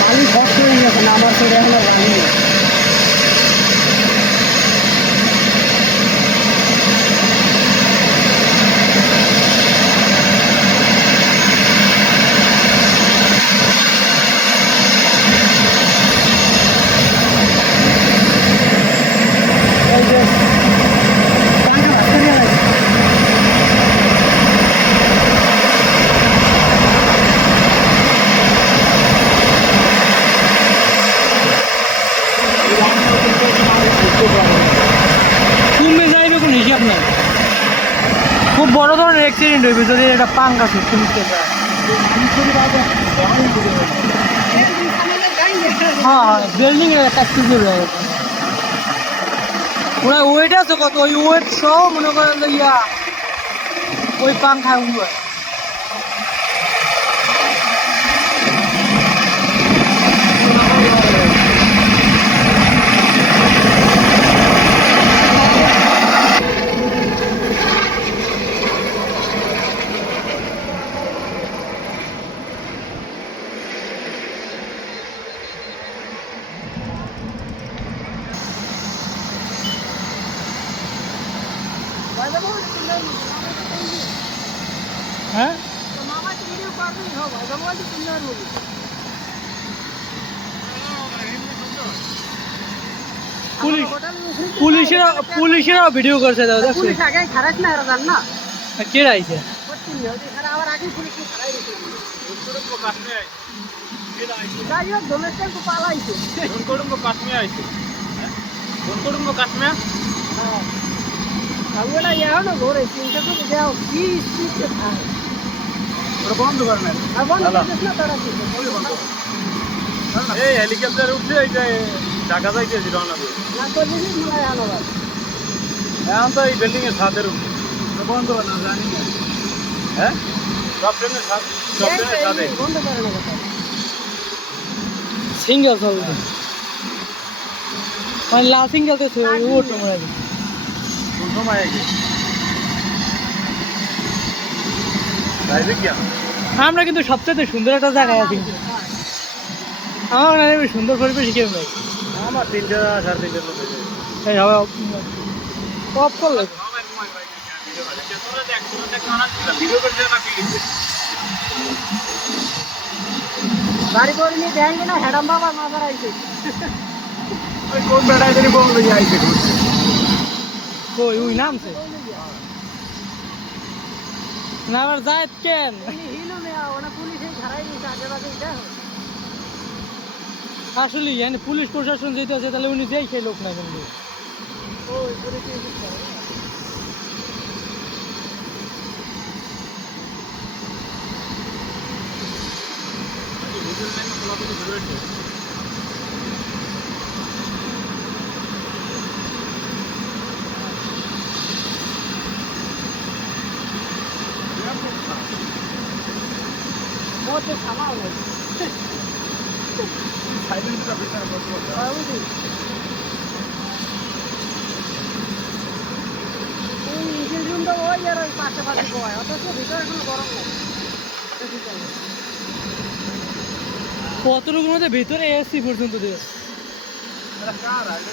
많이 걱정이에요. 남아서 내가 하나 많이. যাইবে নেই খুব বড় ধরনের অ্যাক্সিডেন্ট হইবে যদি একটা পাঙ্ক আছে তুমি হ্যাঁ হ্যাঁ একটা ওরা ওয়েট আছে কত? ওই ওয়েট সহ মনে করেন ইয়া, ওই পাঙ্খা উঠবে পুলিশেরা পুলিশেরা ভিডিও করছে দাদা দেখছ পুলিশ আগে খারাপ না এরা জান না কে আইছে করছি না ওই খারাপ আবার আগে পুলিশ খারাই রেখেছিল যাই হোক ডোমেস্টার কো পালাইছে হ্যাঁ এটা ইয়া হলো ঘরে চিন্তা করে যাও কি স্পিডে থাকে বন্ধ করেন আর বন্ধ করছিস না তারা কি এই হেলিকপ্টার উঠছে ঢাকা যাইতেছি রওনা দিয়ে। না করছিস মনে এখন তো এই বিল্ডিং এর ছাদের উপরে। বন্ধ না জানি না। হ্যাঁ? সব ট্রেনের ছাদ সব ট্রেনের ছাদে। বন্ধ করে না সিঙ্গেল মানে সিঙ্গেল তো ওট মনে হয় আমরা কিন্তু সবচেয়ে সুন্দর একটা জায়গায় আছি আমার মনে সুন্দর পরিবেশ কেউ নাই আমার তিনটা সাড়ে। এই হবে অফ করলে গাড়ি করে নিয়ে দেখেন না হেডাম বাবা মাথার আইছে ওই কোন বেড়ায় বন্ধ আইছে। কই ওই নামছে? না আবার কেন? আসলে মানে পুলিশ প্রশাসন যেতে আছে, তাহলে উনি যেই সেই লোক না কিন্তু ওই পুলিশে ভিতরে বসে ওই ইঞ্জিন রুমটা ওই আর ওই পাশে পাশে গোয়ায় অথচ ভিতরে কোনো গরম নেই। কতটুকুর মধ্যে ভিতরে এসি পর্যন্ত দিয়ে কার? আগে।